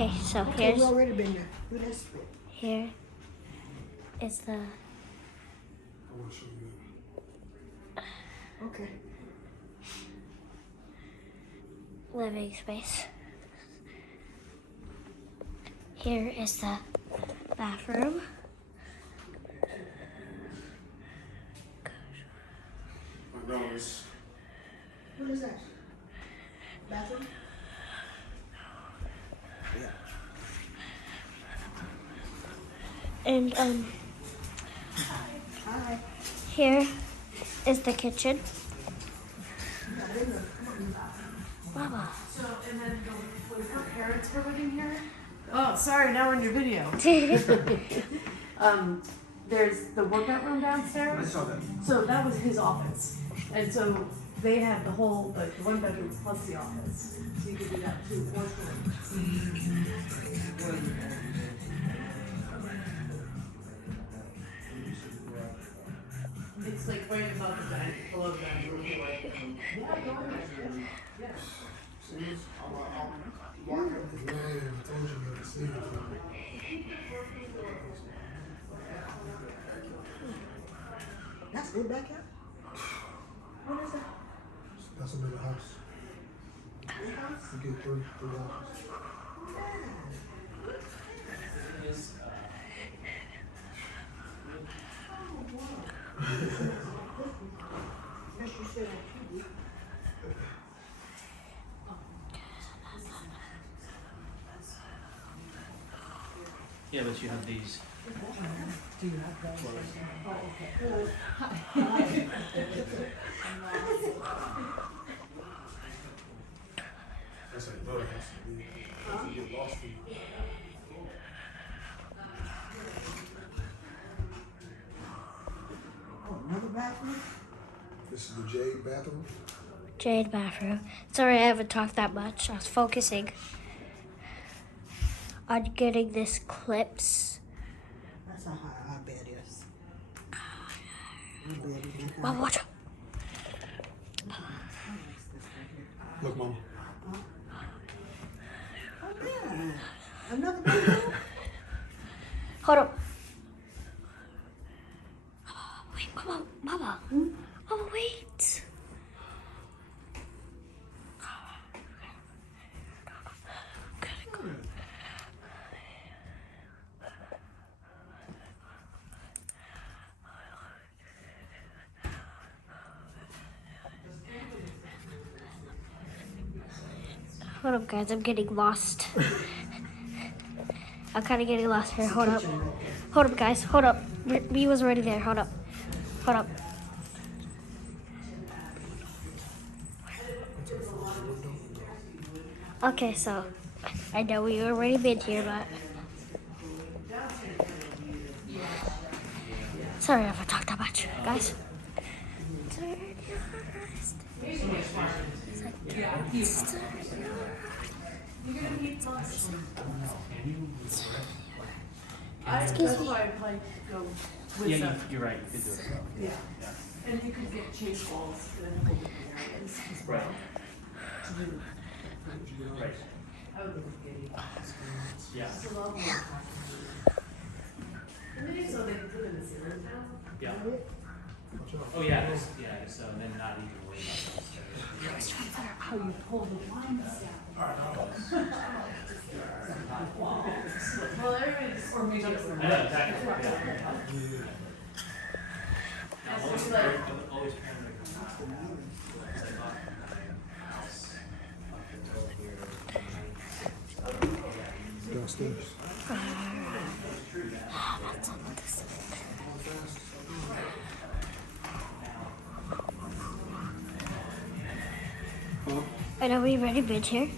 Okay, so Okay, we've already been there. Well, that's it. here is the I want to show you. Okay. living space. Here is the bathroom. My nose. What is that? Bathroom? Yeah. And Hi. here is the kitchen. Mama. So, and then when her parents were living here. Oh, sorry, now we're in your video. There's the workout room downstairs. I saw that. So that was his office. And so they had the whole, like, the 1 bedroom plus the office. So you could do that too, 4 stories. It's like right above the bed, below the bedroom. Yeah, go ahead. Yeah. Man, I told you about the Sina. That's good back here? What is that? That's another house. You get three houses. Yes, you said that. Yeah, but you have these. Do you have those? Oh, okay. That's another house. You get lost in. Oh, another bathroom? This is the Jade bathroom. Jade bathroom. Sorry I haven't talked that much. I was focusing on getting this clips. That's how high our bed is. Our bed is in Mom, watch out. Look, Mama. Oh, man. Another bathroom? Hold up. Wait, Mama. Mama, wait. Hold up, guys. I'm getting lost. I'm kind of getting lost here. Hold up. Hold up, guys. Hold up. B was already there. Hold up. Hold up. Okay, so I know we already been here, but sorry if I talked that much, guys. Excuse That's me. why I probably go with Yeah, them. you're right. You could do it. Yeah. And you could get change walls in a couple different areas as well. To do. Right. I would look at getting. Yeah. Just a lot more. And maybe so they put in the ceiling now. Yeah. Watch out. Oh yeah. So then not even worry about those. How you pull the lines down. Well, everybody's, or maybe it's. I know exactly. Yeah. And so it's like, Always paranoid. Because I bought my house up until here. Downstairs. Huh? I know we've already been here,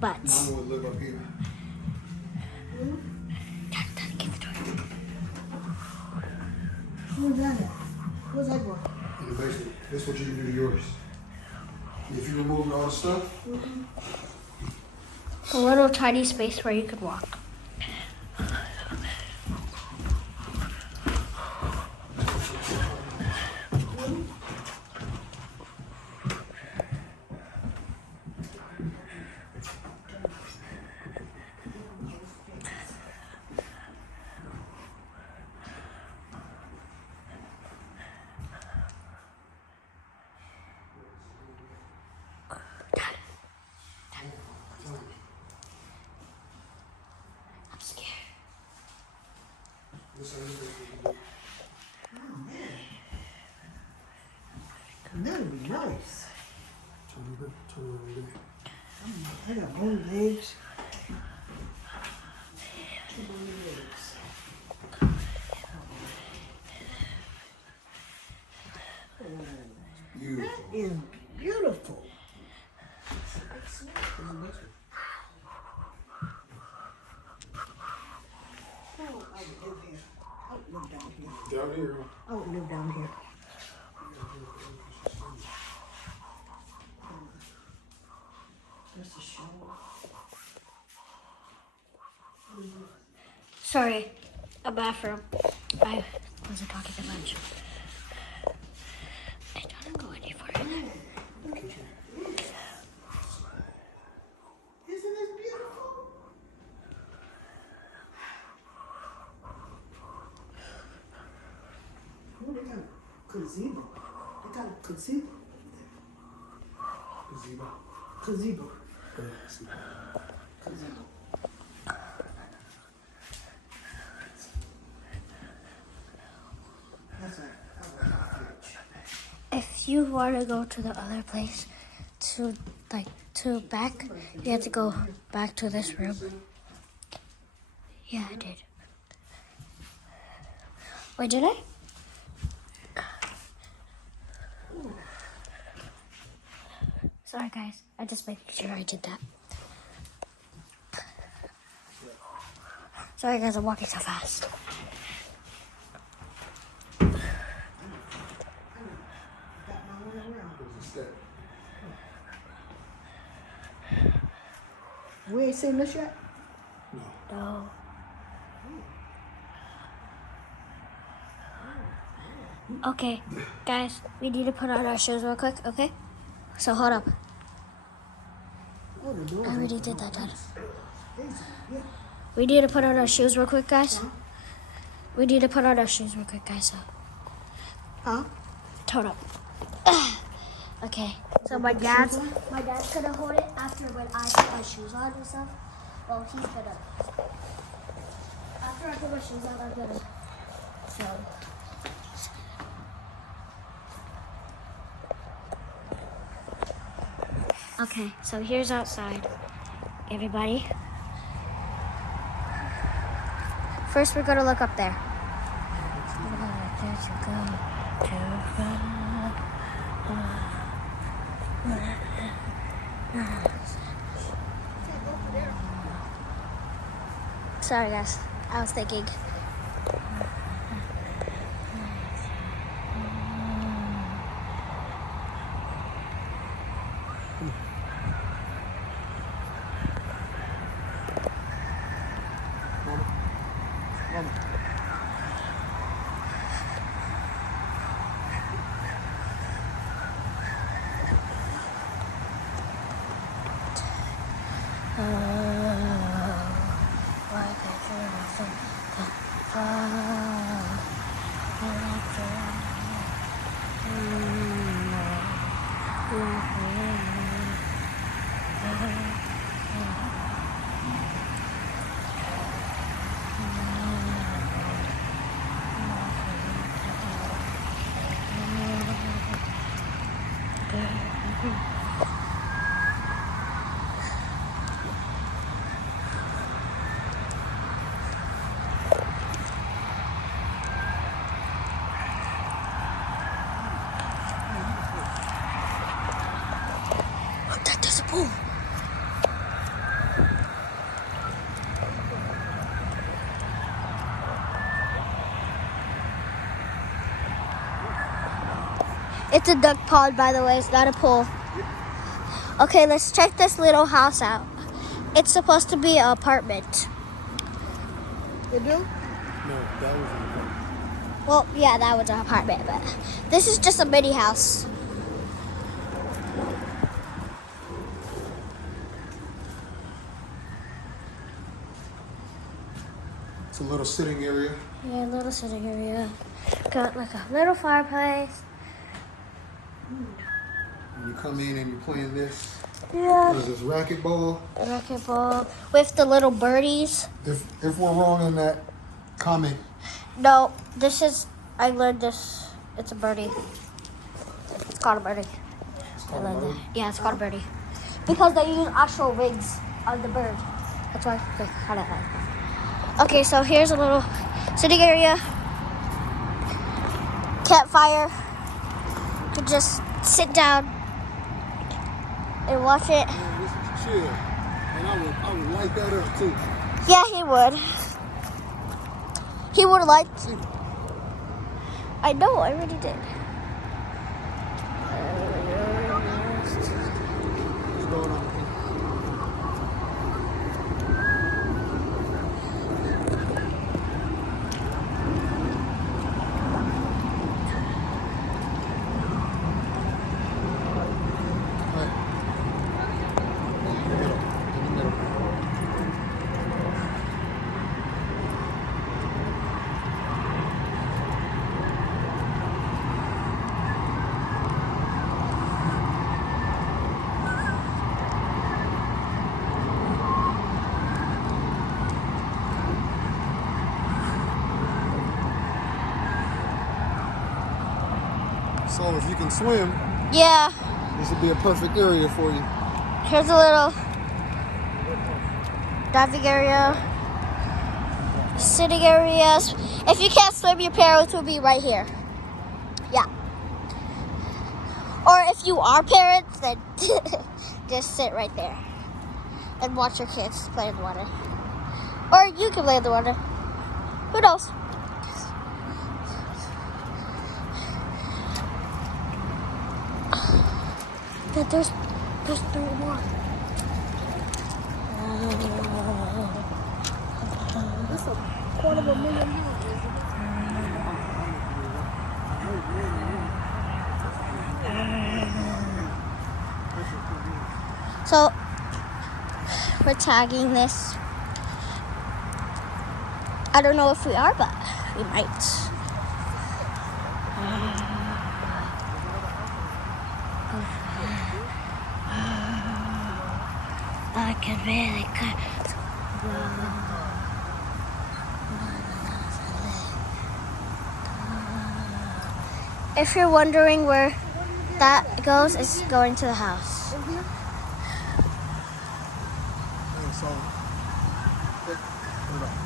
but Mama would live up here. Dad, get the door. Who's that? Who's that boy? In the basement. This is what you can do to yours. If you remove all the stuff, A little tiny space where you could walk. That'd be nice. Turn around there. I got bony legs. Two bony legs. Beautiful. That is beautiful. Oh, I would live here. I would live down here. Down here. I would live down here. Just a show. Sorry, a bathroom. I wasn't talking too much. I don't go any further. Isn't this beautiful? Oh, they got a gazebo. They got a gazebo. Gazebo. Gazebo. Yeah, I see. Gazebo. That's like, If you want to go to the other place, to back, you have to go back to this room. Yeah, I did. Wait, did I? Sorry, guys. I just making sure I did that. Sorry, guys. I'm walking so fast. got my way around. There's a step. We ain't seen this yet? No. Okay, guys. We need to put on our shoes real quick. Okay. So hold up. Oh, the doors I already open. did that, Dad. Yeah. We need to put on our shoes real quick, guys. We need to put on our shoes real quick, guys. So Huh? hold up. Okay. So my dad's gonna hold it after when I put my shoes on and stuff. Well, he's gonna. After I put my shoes on, I'm gonna. So. Okay, so here's outside, everybody. First, we're gonna look up there. Sorry, guys. I was thinking. That does a pool. It's a duck pond, by the way. It's not a pool. Okay, let's check this little house out. It's supposed to be an apartment. You do? No, that was an Well, yeah, that was an apartment, but this is just a mini house. It's a little sitting area. Yeah, a little sitting area. Got like a little fireplace. And you come in and you're playing this. Yeah. There's this racquetball. A racquetball with the little birdies. If we're wrong on that, comment. No, this is, I learned this. It's a birdie. called a birdie. It's called a bird. Yeah, it's called a birdie. Because they use actual wings on the bird. That's why they call it like that. Okay, so here's a little sitting area. Campfire. You can just sit down and watch it. Man, this is chill. And I would light that up too. Yeah, he would. He would like. See, I know, I already did. what's going on here? Right. In the middle. In the middle. So if you can swim, Yeah, this would be a perfect area for you. here's a little diving area, sitting areas. If you can't swim, your parents will be right here. Yeah. Or if you are parents, then just sit right there and watch your kids play in the water. Or you can play in the water. Who knows? But there's 3 more. That's $250,000. So we're tagging this. I don't know if we are, but we might. I can really cut. If you're wondering where that goes, it's going to the house. And so, hold on.